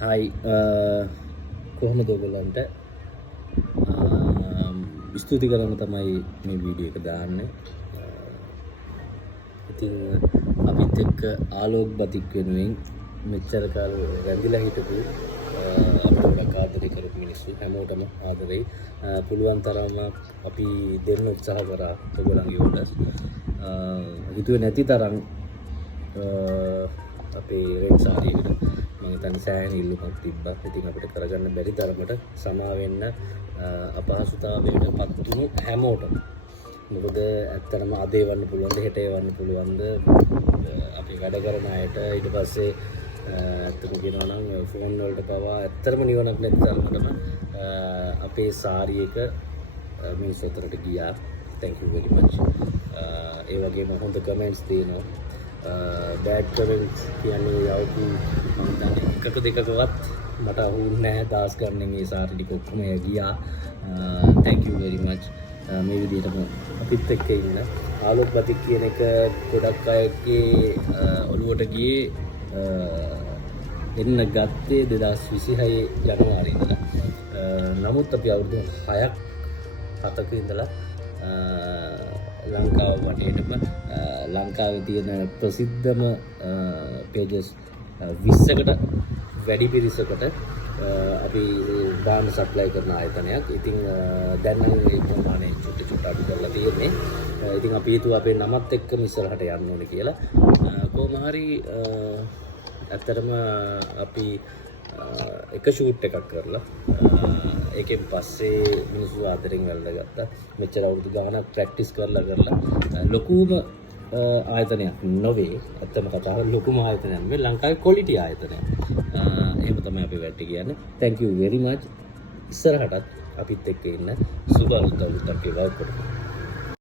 හයි කොහොමද ඔයගලන්ට ස්තුති කරන්න තමයි මේ වීඩියෝ එක දාන්නේ. ඉතින් අපිත් එක්ක ආලෝක බතික් වෙනුවෙන් මෙච්චර කාල රැඳිලා හිටපු අපිට ආදරේ කරපු මිනිස්සු හැමෝටම ආදරේ. පුළුවන් තරම අපි දෙන්න උත්සාහ කරා ඔයගලන්ගේ උඩ. හිතුවේ නැති තරම් අපේ රෙඩ් සාරියකට මම හිතන්නේ සෑහෙන ඉල්ලුමක් තිබ්බා. ඉතින් අපිට කරගන්න බැරි තරමට සමා වෙන්න අපහසුතාවයකට පත් වුණු හැමෝටම. මොකද ඇත්තටම අද එවන්න පුළුවන්ද හෙට එවන්න පුළුවන්ද අපි වැඩ කරන අයට ඊට පස්සේ ඇත්තම කියනවා නම් ෆෝන් වලට පවා ඇත්තටම නිවනක් නැති තරමටම අපේ සාරි එක මිනිස් අතරට ගියා. thank you very much. ඒ වගේම හොඳ කමෙන්ට්ස් දෙනවා. බෑඩ් කමෙන්ට්ස් කියන්නේ යවපු මම දන්නේ එකක දෙකකවත් මට අහුන්නේ නැහැ. දාස් ගන්න මේ සාරි ටික ඔක්කොම ගියා. thank you very much. මේ විදිහටම අපිත් එක්ක ඉන්න ආලෝක බතික් කියන එක ගොඩක් අයගේ ඔළුවට ගියේ එන්න ගත්තේ 2026 ජනවාරි ඉඳලා. නමුත් අපි අවුරුදු 6ක් 7ක ඉඳලා ලංකාව වටේටම ලංකාවේ තියෙන ප්‍රසිද්ධම pages 20කට වැඩි පිරිසකට අපි බාන සප්ලයි කරන ආයතනයක්. ඉතින් දැන් නම් මේ ප්‍රමාණය චුට්ට අඩු කරලා තියෙන්නේ. ඉතින් අපි හිතුවා අපේ නමත් එක්කම ඉස්සරහට යන්න ඕනේ කියලා. කොහොම හරි ඇත්තටම අපි එක ෂූට් එකක් කරලා ඒකෙන් පස්සේ මිනිස්සු ආදරෙන් වැළඳගත්තා. මෙච්චර අවුරුදු ගානක් ප්‍රැක්ටිස් කරලා ලොකුම ආයතනයක් නොවේ. ඇත්තම කතාව ලොකුම ආයතනයක් නෙවෙයි ලංකාවේ ක්වොලිටි ආයතනයක්. එහෙම තමයි අපි වැටි කියන්නේ. thank you very much. ඉස්සරහටත් අපිත් එක්ක ඉන්න සුබ අවුරුද්දක් වේවා.